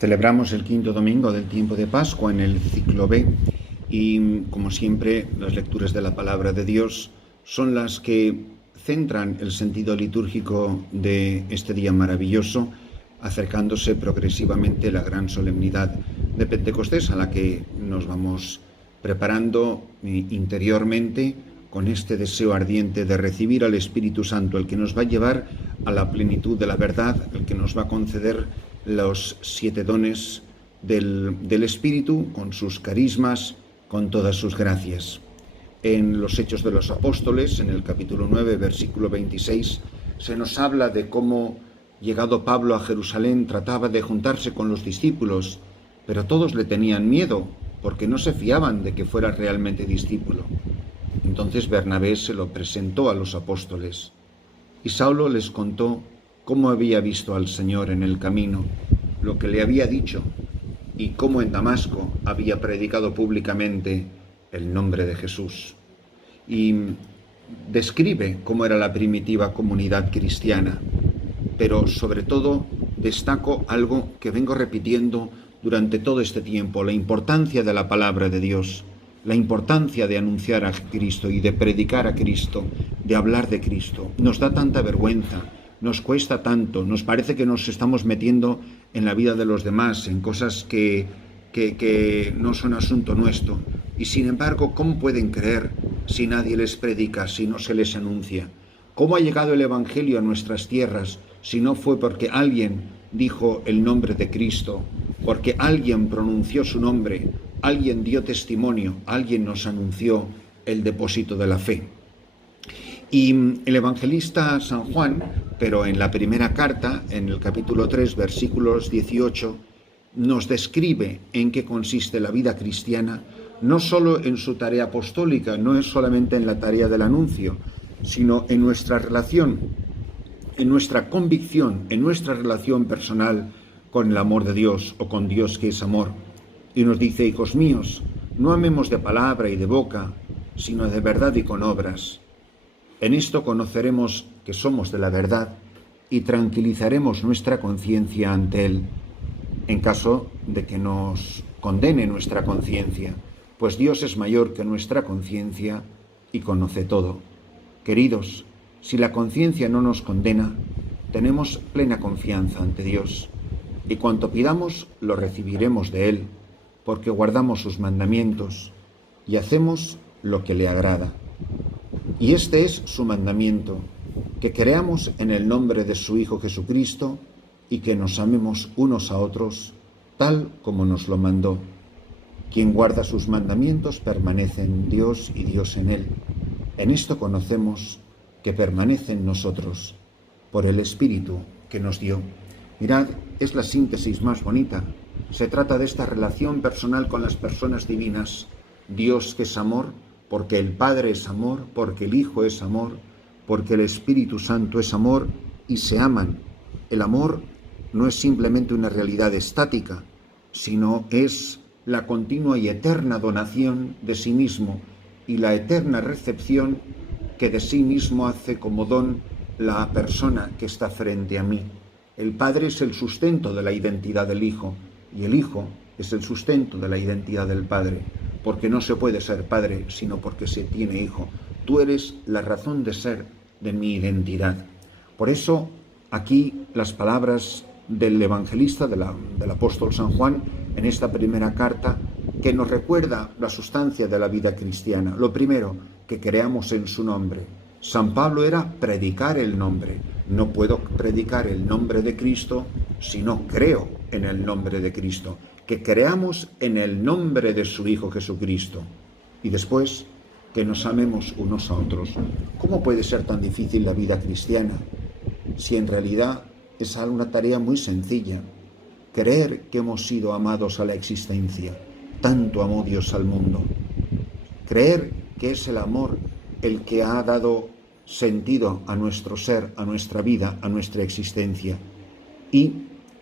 Celebramos el quinto domingo del tiempo de Pascua en el ciclo B y, como siempre, las lecturas de la palabra de Dios son las que centran el sentido litúrgico de este día maravilloso, acercándose progresivamente a la gran solemnidad de Pentecostés, a la que nos vamos preparando interiormente con este deseo ardiente de recibir al Espíritu Santo, el que nos va a llevar a la plenitud de la verdad, el que nos va a conceder los 7 dones del Espíritu, con sus carismas, con todas sus gracias. En los Hechos de los Apóstoles, en el capítulo 9, versículo 26, se nos habla de cómo, llegado Pablo a Jerusalén, trataba de juntarse con los discípulos, pero todos le tenían miedo, porque no se fiaban de que fuera realmente discípulo. Entonces Bernabé se lo presentó a los apóstoles, y Saulo les contó cómo había visto al Señor en el camino, lo que le había dicho, y cómo en Damasco había predicado públicamente el nombre de Jesús. Y describe cómo era la primitiva comunidad cristiana, pero sobre todo destaco algo que vengo repitiendo durante todo este tiempo: la importancia de la palabra de Dios, la importancia de anunciar a Cristo y de predicar a Cristo, de hablar de Cristo. Nos da tanta vergüenza, nos cuesta tanto, nos parece que nos estamos metiendo en la vida de los demás, en cosas que no son asunto nuestro. Y sin embargo, ¿cómo pueden creer si nadie les predica, si no se les anuncia? ¿Cómo ha llegado el Evangelio a nuestras tierras si no fue porque alguien dijo el nombre de Cristo, porque alguien pronunció su nombre, alguien dio testimonio, alguien nos anunció el depósito de la fe? Y el evangelista San Juan, pero en la primera carta, en el capítulo 3, versículos 18, nos describe en qué consiste la vida cristiana, no solo en su tarea apostólica, no es solamente en la tarea del anuncio, sino en nuestra relación, en nuestra convicción, en nuestra relación personal con el amor de Dios, o con Dios que es amor. Y nos dice: hijos míos, no amemos de palabra y de boca, sino de verdad y con obras. En esto conoceremos que somos de la verdad y tranquilizaremos nuestra conciencia ante Él, en caso de que nos condene nuestra conciencia, pues Dios es mayor que nuestra conciencia y conoce todo. Queridos, si la conciencia no nos condena, tenemos plena confianza ante Dios, y cuanto pidamos lo recibiremos de Él, porque guardamos sus mandamientos y hacemos lo que le agrada. Y este es su mandamiento, que creamos en el nombre de su Hijo Jesucristo y que nos amemos unos a otros, tal como nos lo mandó. Quien guarda sus mandamientos permanece en Dios y Dios en él. En esto conocemos que permanece en nosotros, por el Espíritu que nos dio. Mirad, es la síntesis más bonita. Se trata de esta relación personal con las personas divinas. Dios, que es amor, porque el Padre es amor, porque el Hijo es amor, porque el Espíritu Santo es amor, y se aman. El amor no es simplemente una realidad estática, sino es la continua y eterna donación de sí mismo y la eterna recepción que de sí mismo hace como don la persona que está frente a mí. El Padre es el sustento de la identidad del Hijo, y el Hijo es el sustento de la identidad del Padre, porque no se puede ser padre sino porque se tiene hijo. Tú eres la razón de ser de mi identidad. Por eso, aquí las palabras del evangelista, del apóstol San Juan, en esta primera carta, que nos recuerda la sustancia de la vida cristiana. Lo primero, que creamos en su nombre. San Pablo era predicar el nombre. No puedo predicar el nombre de Cristo si no creo en el nombre de Cristo. Que creamos en el nombre de su Hijo Jesucristo. Y después, que nos amemos unos a otros. ¿Cómo puede ser tan difícil la vida cristiana? Si en realidad es una tarea muy sencilla. Creer que hemos sido amados a la existencia. Tanto amó Dios al mundo. Creer que es el amor el que ha dado sentido a nuestro ser, a nuestra vida, a nuestra existencia. Y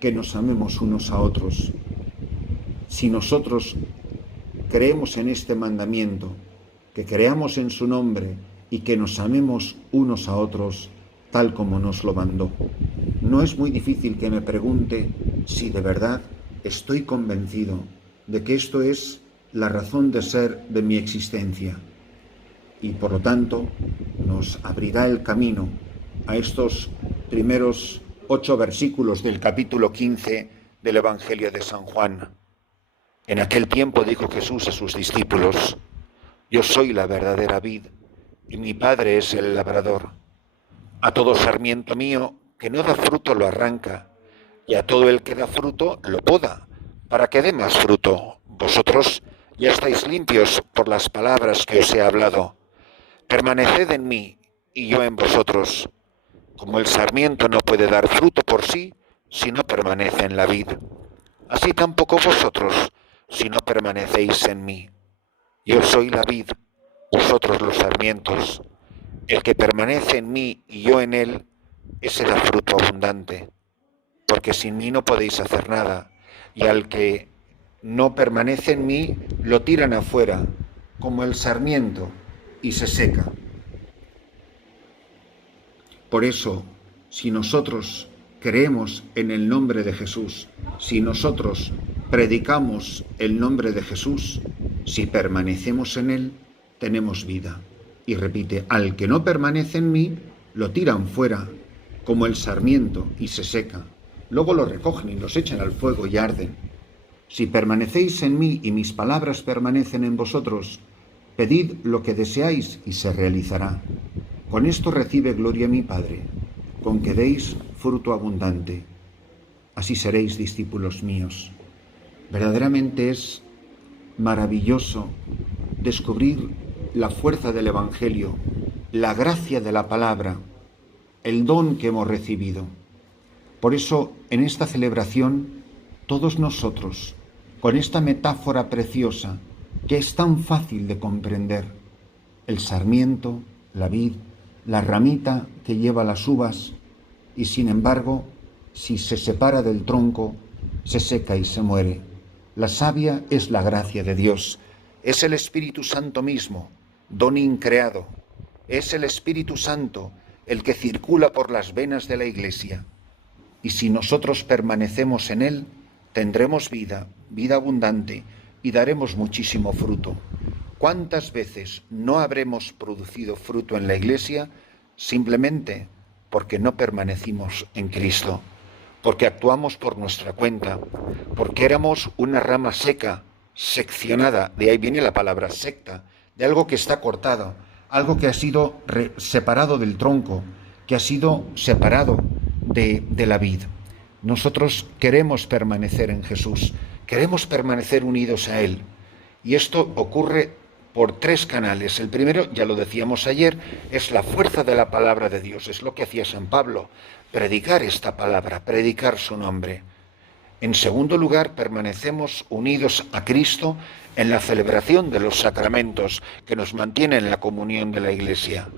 que nos amemos unos a otros. Si nosotros creemos en este mandamiento, que creamos en su nombre y que nos amemos unos a otros tal como nos lo mandó. No es muy difícil que me pregunte si de verdad estoy convencido de que esto es la razón de ser de mi existencia y por lo tanto nos abrirá el camino a estos primeros 8 versículos del capítulo 15 del Evangelio de San Juan. En aquel tiempo dijo Jesús a sus discípulos: yo soy la verdadera vid y mi Padre es el labrador. A todo sarmiento mío que no da fruto lo arranca, y a todo el que da fruto lo poda, para que dé más fruto. Vosotros ya estáis limpios por las palabras que os he hablado. Permaneced en mí y yo en vosotros. Como el sarmiento no puede dar fruto por sí si no permanece en la vid, así tampoco vosotros si no permanecéis en mí. Yo soy la vid, vosotros los sarmientos. El que permanece en mí y yo en él, ese da fruto abundante, porque sin mí no podéis hacer nada, y al que no permanece en mí, lo tiran afuera, como el sarmiento, y se seca. Por eso, si nosotros creemos en el nombre de Jesús, si nosotros predicamos el nombre de Jesús, si permanecemos en él, tenemos vida. Y repite, al que no permanece en mí, lo tiran fuera, como el sarmiento, y se seca. Luego lo recogen y los echan al fuego y arden. Si permanecéis en mí y mis palabras permanecen en vosotros, pedid lo que deseáis y se realizará. Con esto recibe gloria mi Padre, con que deis fruto abundante. Así seréis discípulos míos. Verdaderamente es maravilloso descubrir la fuerza del Evangelio, la gracia de la palabra, el don que hemos recibido. Por eso, en esta celebración, todos nosotros, con esta metáfora preciosa, que es tan fácil de comprender, el sarmiento, la vid, la ramita que lleva las uvas, y sin embargo, si se separa del tronco, se seca y se muere. La savia es la gracia de Dios, es el Espíritu Santo mismo, don increado, es el Espíritu Santo el que circula por las venas de la Iglesia. Y si nosotros permanecemos en él, tendremos vida, vida abundante, y daremos muchísimo fruto. ¿Cuántas veces no habremos producido fruto en la Iglesia simplemente porque no permanecimos en Cristo? Porque actuamos por nuestra cuenta, porque éramos una rama seca, seccionada, de ahí viene la palabra secta, de algo que está cortado, algo que ha sido separado del tronco, que ha sido separado de la vid. Nosotros queremos permanecer en Jesús, queremos permanecer unidos a Él. Y esto ocurre por 3 canales. El primero, ya lo decíamos ayer, es la fuerza de la palabra de Dios. Es lo que hacía San Pablo, predicar esta palabra, predicar su nombre. En segundo lugar, permanecemos unidos a Cristo en la celebración de los sacramentos que nos mantienen en la comunión de la Iglesia.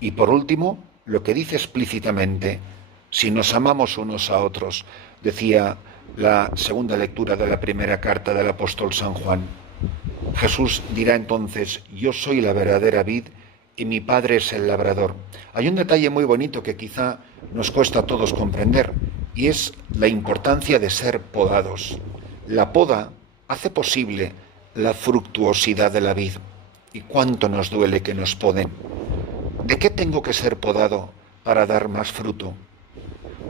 Y por último, lo que dice explícitamente, si nos amamos unos a otros, decía la segunda lectura de la primera carta del apóstol San Juan. Jesús dirá entonces, yo soy la verdadera vid y mi Padre es el labrador. Hay un detalle muy bonito que quizá nos cuesta a todos comprender, y es la importancia de ser podados. La poda hace posible la fructuosidad de la vid. ¿Y cuánto nos duele que nos poden? ¿De qué tengo que ser podado para dar más fruto?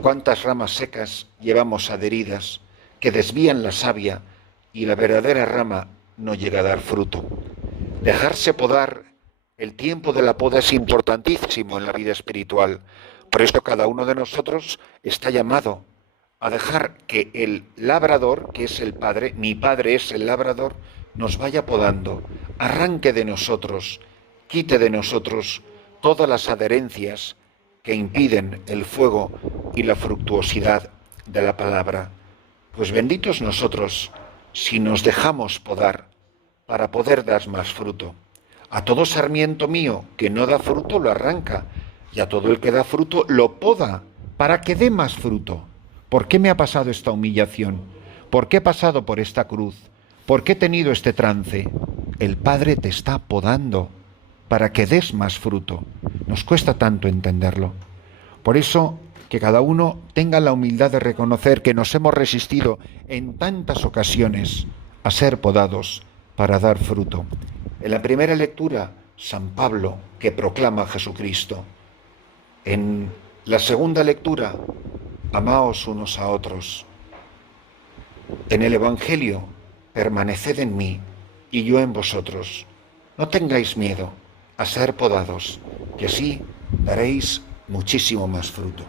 ¿Cuántas ramas secas llevamos adheridas que desvían la savia y la verdadera rama no llega a dar fruto? Dejarse podar, el tiempo de la poda es importantísimo en la vida espiritual. Por eso cada uno de nosotros está llamado a dejar que el labrador, que es el Padre, mi Padre es el labrador, nos vaya podando, arranque de nosotros, quite de nosotros todas las adherencias que impiden el fuego y la fructuosidad de la palabra. Pues benditos nosotros si nos dejamos podar para poder dar más fruto. A todo sarmiento mío que no da fruto lo arranca, y a todo el que da fruto lo poda para que dé más fruto. ¿Por qué me ha pasado esta humillación? ¿Por qué he pasado por esta cruz? ¿Por qué he tenido este trance? El Padre te está podando para que des más fruto. Nos cuesta tanto entenderlo. Por eso que cada uno tenga la humildad de reconocer que nos hemos resistido en tantas ocasiones a ser podados para dar fruto. En la primera lectura, San Pablo, que proclama a Jesucristo. En la segunda lectura, amaos unos a otros. En el Evangelio, permaneced en mí y yo en vosotros. No tengáis miedo a ser podados, que así daréis muchísimo más fruto.